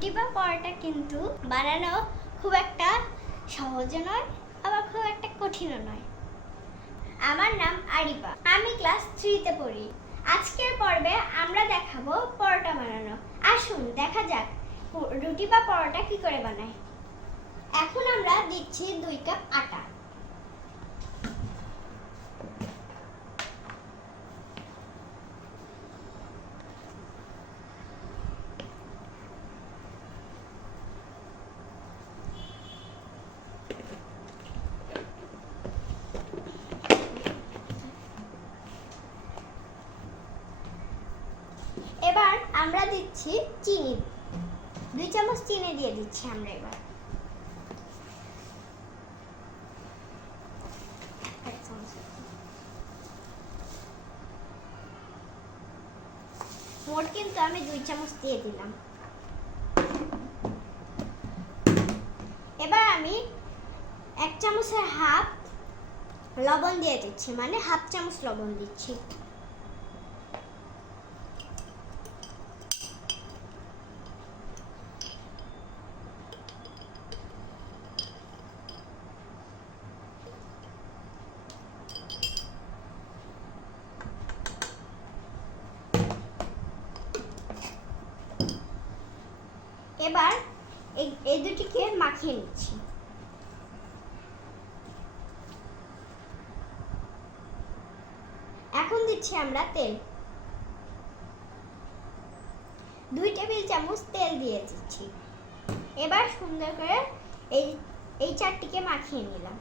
রুটি বা পরোটা কিন্তু বানানো খুব একটা সহজ নয়, আবার খুব একটা কঠিনও নয়। আমার নাম আরিফা, আমি ক্লাস 3-তে পড়ি। আজকের পর্বে আমরা দেখাবো পরোটা বানানো। আসুন দেখা যাক রুটি বা পরোটা কি করে বানায়। এখন আমরা দিচ্ছি 2 কাপ আটা। এবার আমরা দিচ্ছি চিনি, 2 চামচ চিনি দিয়ে দিচ্ছি আমরা। এবার মোট কিন্তু আমি 2 চামচ দিয়ে দিলাম। এবার আমি 1 চামচের হাফ লবণ দিয়ে দিচ্ছি, মানে হাফ চামচ লবণ দিচ্ছি। এবার এই দুটিকে মাখিয়ে নিচ্ছি। এখন দিচ্ছি আমরা তেল, 2 টেবিল চামচ তেল দিয়ে দিচ্ছি। এবার সুন্দর করে এই চারটিকে মাখিয়ে নিলাম।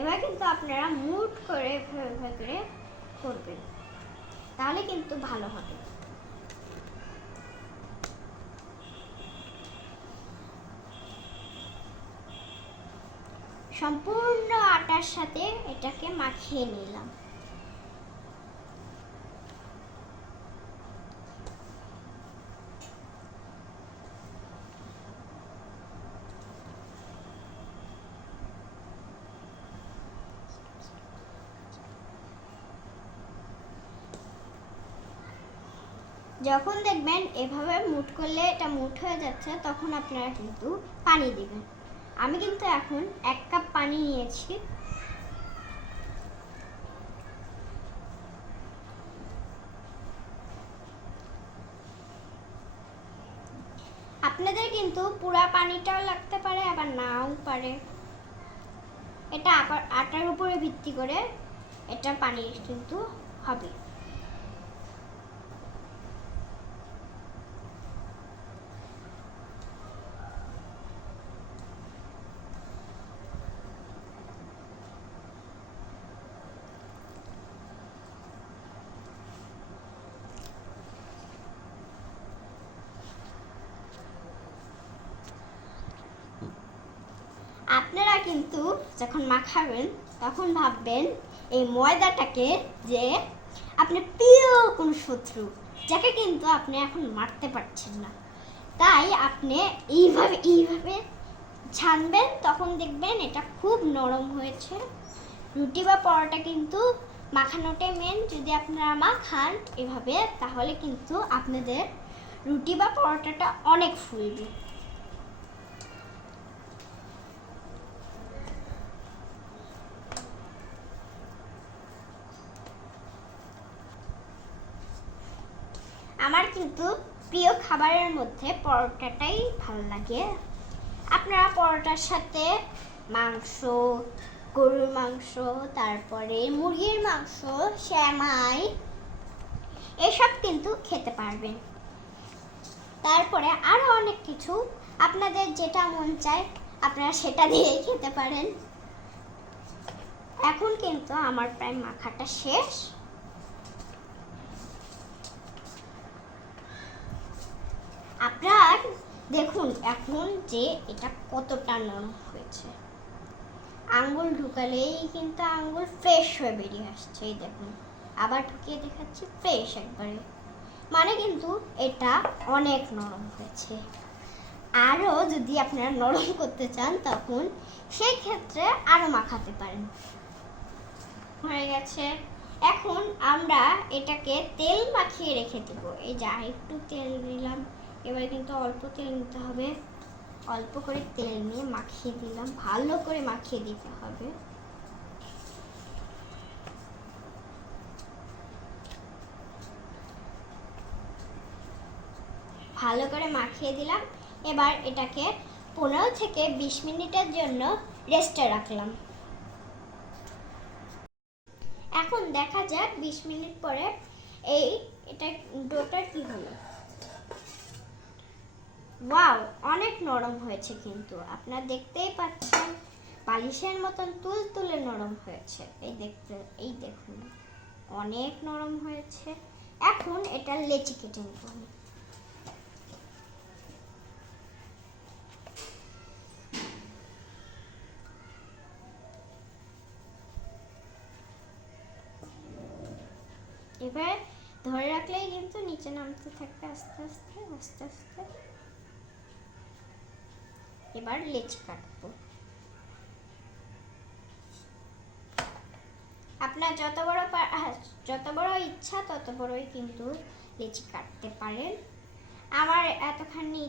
এবার কিন্তু আপনারা মুঠ করে করবেন, তাহলে কিন্তু ভালো হবে। সম্পূর্ণ আটার সাথে এটাকে মাখিয়ে নিলাম। যখন দেখবেন এভাবে মুঠ করলে এটা মুঠ হয়ে যাচ্ছে, তখন আপনারা কিন্তু পানি দিবেন। আমি কিন্তু এখন 1 কাপ পানি নিয়েছি। আপনাদের কিন্তু পুরা পানিটাও লাগতে পারে, আবার নাও পারে। এটা আটার উপরে ভিত্তি করে এটা পানি কিন্তু হবে। আপনারা কিন্তু যখন মাখাবেন তখন ভাববেন এই ময়দাটাকে যে আপনার প্রিয় কোন শত্রু, যাকে কিন্তু আপনি এখন মারতে পারছেন না। তাই আপনি এইভাবে ছানবেন, তখন দেখবেন এটা খুব নরম হয়েছে। রুটি বা পরোটা কিন্তু মাখানোটাই মেন। যদি আপনারা মাখান এভাবে, তাহলে কিন্তু আপনাদের রুটি বা পরোটাটা অনেক ফুলবে। আমার কিন্তু প্রিয় খাবারের মধ্যে পরোটাটাই ভালো লাগে। আপনারা পরোটার সাথে মাংস, গরুর মাংস, তারপরে মুরগির মাংস, সেমাই এসব কিন্তু খেতে পারবেন। তারপরে আরো অনেক কিছু, আপনাদের যেটা মন চায় আপনারা সেটা দিয়েই খেতে পারেন। এখন কিন্তু আমার প্রায় মাখাটা শেষ। আপনারা দেখুন এখন যে এটা কতটা নরম হয়েছে। আঙ্গুল ঢুকালেই কিন্তু আঙ্গুল ফ্রেশ হয়ে বেরিয়ে আসছে। এই দেখুন, আবার ঢুকিয়ে দেখাচ্ছি, ফ্রেশ একবারে। মানে কিন্তু এটা অনেক নরম হয়েছে। আরও যদি আপনারা নরম করতে চান তখন সেই ক্ষেত্রে আরও মাখাতে পারেন। হয়ে গেছে। এখন আমরা এটাকে তেল মাখিয়ে রেখে দেব। এই যা একটু তেল দিলাম, এবার কিন্তু অল্প তেল নিতে হবে। অল্প করে তেল নিয়ে মাখিয়ে দিলাম, ভালো করে মাখিয়ে দিতে হবে। ভালো করে মাখিয়ে দিলাম। এবার এটাকে 15 থেকে 20 মিনিটের জন্য রেস্টে রাখলাম। এখন দেখা যাক 20 মিনিট পরে এটা ডোটা কি হলো। ওয়াও, অনেক নরম হয়েছে, কিন্তু আপনারা দেখতেই পাচ্ছেন বালিশের মতন তুলতুলে নরম হয়েছে। এই দেখুন অনেক নরম হয়েছে। এখন এটা লেচি কেটে নেব। এবার ধরে রাখলেই কিন্তু নিচে নামতে থাকবে আস্তে আস্তে আস্তে আস্তে। এবার লেচি কাটবো। আপনার যত বড় ইচ্ছা তত বড়ই কিন্তু লেচি কাটতে পারেন। আমার এতখানি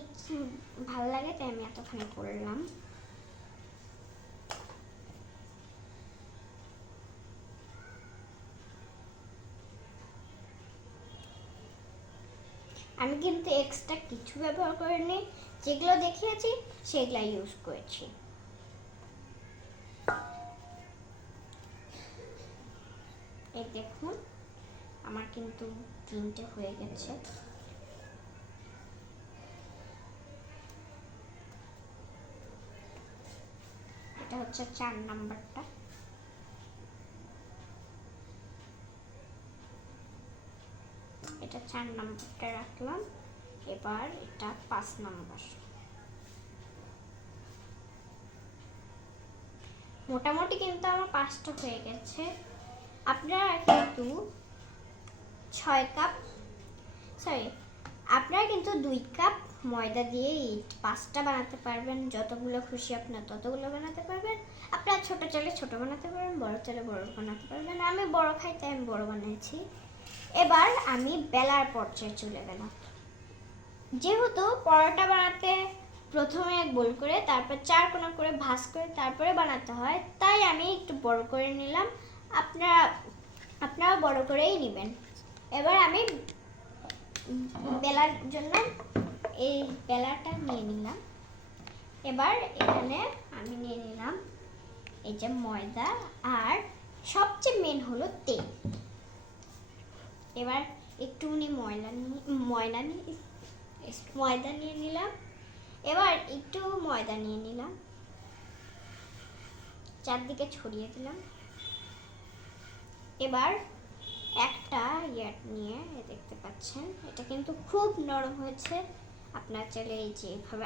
ভালো লাগে তাই আমি এতখানি করলাম। আমি কিন্তু এক্সট্রা কিছু ব্যবহার করিনি, যেগুলো দেখিয়েছি সেগুলো ইউজ করেছি। এই দেখুন আমার কিন্তু 3টে হয়ে গেছে। এটা হচ্ছে 4 নাম্বারটা। এটা 4 নাম্বারটা রাখলাম। এবার এটা 5 নাম্বার। মোটামুটি কিন্তু আমার 5টা হয়ে গেছে। আপনারা কিন্তু 2 কাপ ময়দা দিয়ে 5টা বানাতে পারবেন। যতগুলো খুশি আপনার ততগুলো বানাতে পারবেন। আপনারা ছোট চাইলে ছোট বানাতে পারবেন, বড় চাইলে বড় বানাতে পারবেন। আমি বড় খাই তাই আমি বড় বানিয়েছি। এবার আমি বেলার পর্যায়ে চলে গেলাম। যেহেতু পরোটা বানাতে প্রথমে গোল করে তারপর 4 কোনা করে ভাঁজ করে তারপরে বানাতে হয়, তাই আমি একটু বড় করে নিলাম। আপনারা বড় করেই নেবেন। এবার আমি বেলার জন্য এই বেলাটা নিয়ে নিলাম। এবার এখানে আমি নিয়ে নিলাম এই যে ময়দা, আর সবচেয়ে মেন হলো তেল। এবার একটুখানি ময়দা নিয়ে নিলাম। এবার একটু ময়দা নিয়ে নিলাম, চারদিকে ছড়িয়ে দিলাম। এবার একটা নিয়ে দেখতে পাচ্ছেন এটা কিন্তু খুব নরম হয়েছে। আপনার চাইলে এই যে এইভাবে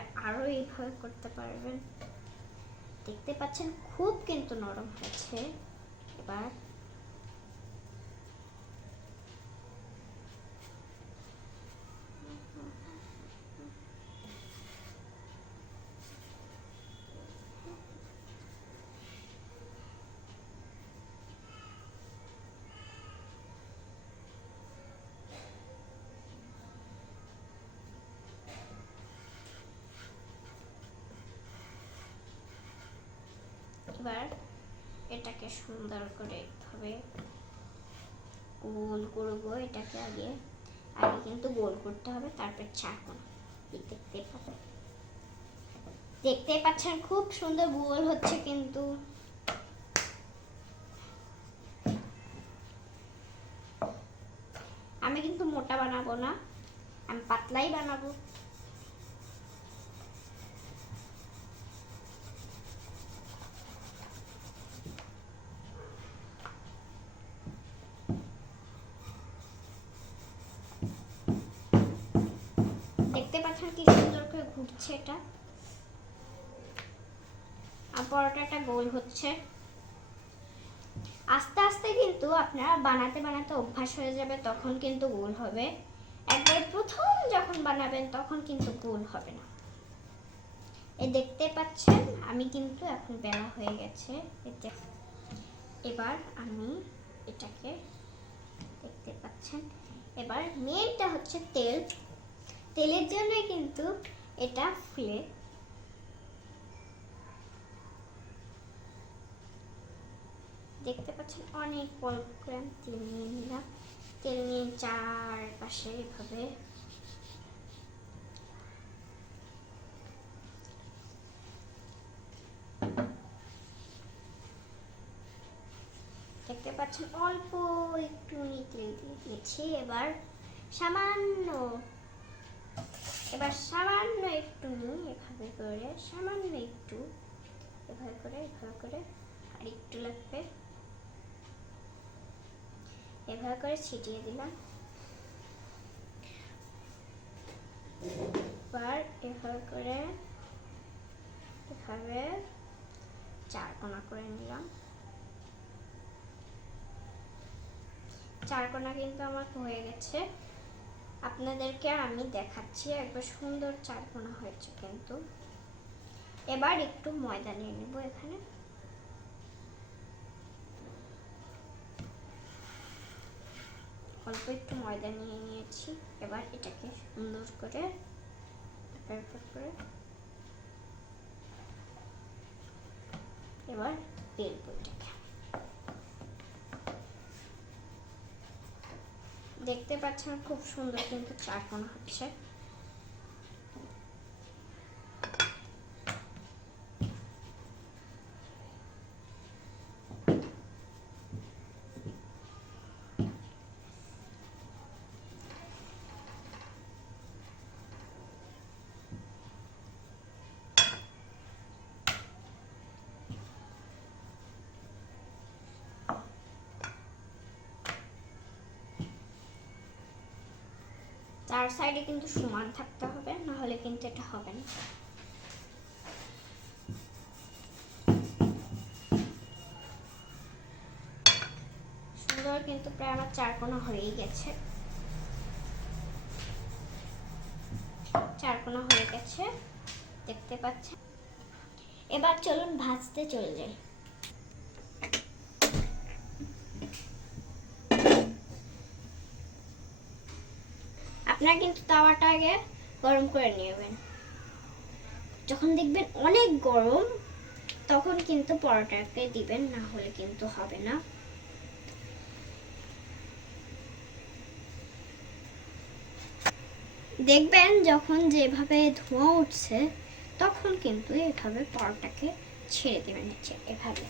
করতে পারবেন। দেখতে পাচ্ছেন খুব কিন্তু নরম হয়েছে। এবার এটাকে সুন্দর করে এইভাবে গোল করবো। এটাকে আগে কিন্তু গোল করতে হবে, তারপর 4 কোনা। দেখতে পাচ্ছেন খুব সুন্দর গোল হচ্ছে। কিন্তু আমি কিন্তু মোটা বানাবো না, আমি পাতলাই বানাবো। দেখতে পাচ্ছেন কি সুন্দর করে ঘুরছে এটা, আর পরোটাটা গোল হচ্ছে। আস্তে আস্তে কিন্তু আপনারা বানাতে বানাতে অভ্যাস হয়ে যাবে, তখন কিন্তু গোল হবে। একবারে প্রথম যখন বানাবেন তখন কিন্তু গোল হবে না। দেখতে পাচ্ছেন আমি কিন্তু এখন বেলা হয়ে গেছে। এবার আমি এটাকে দেখতে পাচ্ছেন। এবার মেনটা হচ্ছে তেল। তেলের জন্য কিন্তু এটা ফুলে। দেখতে পাচ্ছেন অনেক অল্প করে আমি তেল নিয়ে নিলাম। তেল নিয়ে চারপাশে এভাবে দেখতে পাচ্ছেন অল্প একটু তেল দিয়ে দিয়েছি। এবার সামান্য একটু নিই এভাবে করে, সামান্য একটু এভাবে করে আর একটু লাগবে, এভাবে করে ছিটিয়ে দিলাম। এবার এভাবে করে চার কোনা করে নিলাম। চার কোনা কিন্তু আমার হয়ে গেছে। আপনাদেরকে আমি দেখাচ্ছি একবার সুন্দর চার কোনা হয়েছে কিন্তু। এবার একটু ময়দা নিয়ে নেব। এখানে অল্প একটু ময়দা নিয়ে নিয়েছি। এবার এটাকে সুন্দর করে এবার বেলবো এটাকে। দেখতে পাচ্ছেন খুব সুন্দর কিন্তু চারকোনা হচ্ছে। চার সাইডে কিন্তু সমান থাকতে হবে, না হলে কিন্তু এটা হবে না। সুন্দর কিন্তু প্রায় আমার চার কোনা হয়েই গেছে। চার কোনা হয়ে গেছে দেখতে পাচ্ছেন। এবার চলুন ভাজতে চলে যাই। আপনারা কিন্তু তাওয়াটা আগে গরম করে নেবেন। যখন দেখবেন অনেক গরম তখন কিন্তু পরোটাকে দিবেন, না হলে কিন্তু হবে না। দেখবেন যখন যেভাবে ধোঁয়া উঠছে তখন কিন্তু এভাবে পরোটাকে ছেড়ে দেবেন নিচে এভাবে।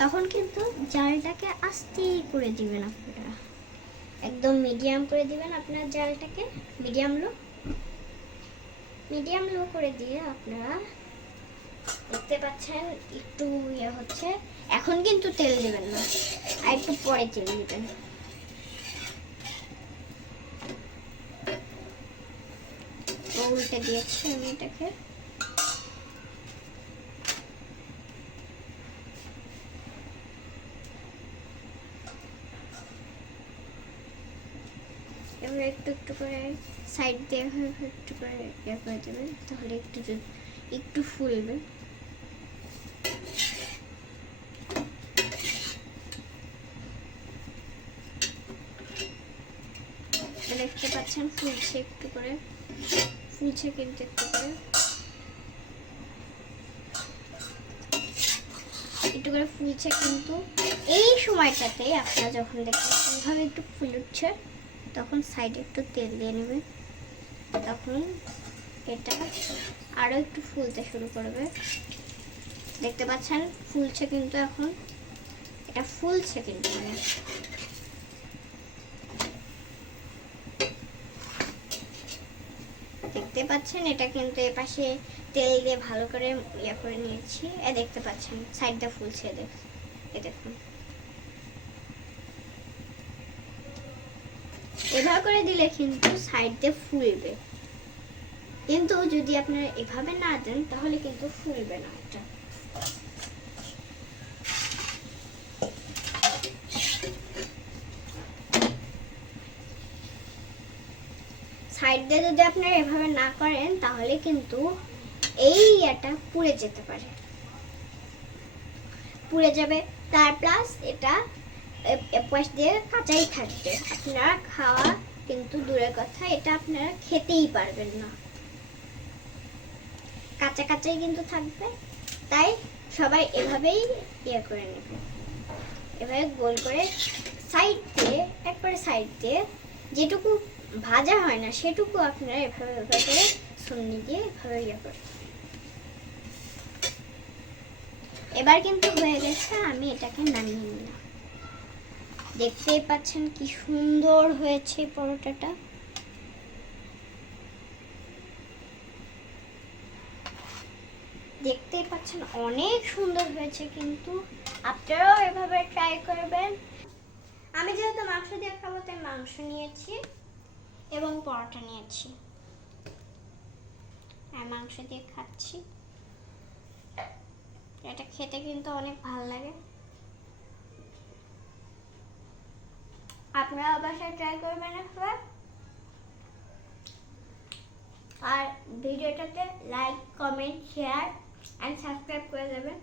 তখন কিন্তু জালটাকে আস্তে করে দিবেন আপনারা, একদম মিডিয়াম করে দিবেন আপনার জালটাকে। মিডিয়াম লো করে দিয়ে আপনারা দেখতে পাচ্ছেন একটু ইয়ে হচ্ছে। এখন কিন্তু তেল দিবেন না, আর একটু পরে তেল দিবেন। উল্টে দিয়েছি আমি এটাকে। এবার একটু করে সাইড দিয়ে একটু করে ইয়ে করে দেবেন, তাহলে একটু ফুলবে। দেখতে পাচ্ছেন ফুলছে একটু করে, কিন্তু একটু করে ফুলছে কিন্তু। এই সময়টাতে আপনারা যখন দেখবেন এইভাবে একটু ফুল উঠছে তখন সাইডে একটু তেল দিয়ে নেবেন। তখন এটা আরো একটু ফুলতে শুরু করবে। দেখতে পাচ্ছেন ফুলছে কিন্তু, এখন এটা ফুলছে কিন্তু। দেখতে পাচ্ছেন এটা কিন্তু এপাশে তেল দিয়ে ভালো করে ইয়ে করে নিয়েছি। দেখতে পাচ্ছেন সাইডটা ফুলছে, দেখুন। এভাবে করে দিলে কিন্তু সাইড দিয়ে ফুলবে, কিন্তু যদি আপনারা এভাবে না দেন তাহলে কিন্তু ফুলবে না। এটা সাইড দিয়ে যদি আপনারা এভাবে না করেন তাহলে কিন্তু এই এটা পুড়ে যেতে পারে, পুড়ে যাবে। তার প্লাস এটা এপাশ দিয়ে কাঁচাই থাকবে, আপনারা খাওয়া কিন্তু দূরের কথা, এটা আপনারা খেতেই পারবেন না, কাঁচা কাঁচাই কিন্তু থাকবে। তাই সবাই এভাবেই ইয়ে করে নেবে, এভাবে গোল করে সাইড দিয়ে, একবারে সাইড দিয়ে যেটুকু ভাজা হয় না সেটুকু আপনারা এভাবে এভাবে করে ছুরি দিয়ে এভাবে ইয়ে করে। এবার কিন্তু হয়ে গেছে, আমি এটাকে নামিয়ে নিলাম। দেখতেই পাচ্ছেন কি সুন্দর হয়েছে পরোটাটা। দেখতেই পাচ্ছেন অনেক সুন্দর হয়েছে, কিন্তু আপনারাও এভাবে ট্রাই করবেন। আমি যেহেতু মাংস দিয়ে খাবো তাই মাংস নিয়েছি এবং পরোটা নিয়েছি, আর মাংস দিয়ে খাচ্ছি। এটা খেতে কিন্তু অনেক ভালো লাগে, আপনারা বাসায় ট্রাই করবেন একবার। আর ভিডিওটাতে like, comment, share and subscribe করে দেবেন।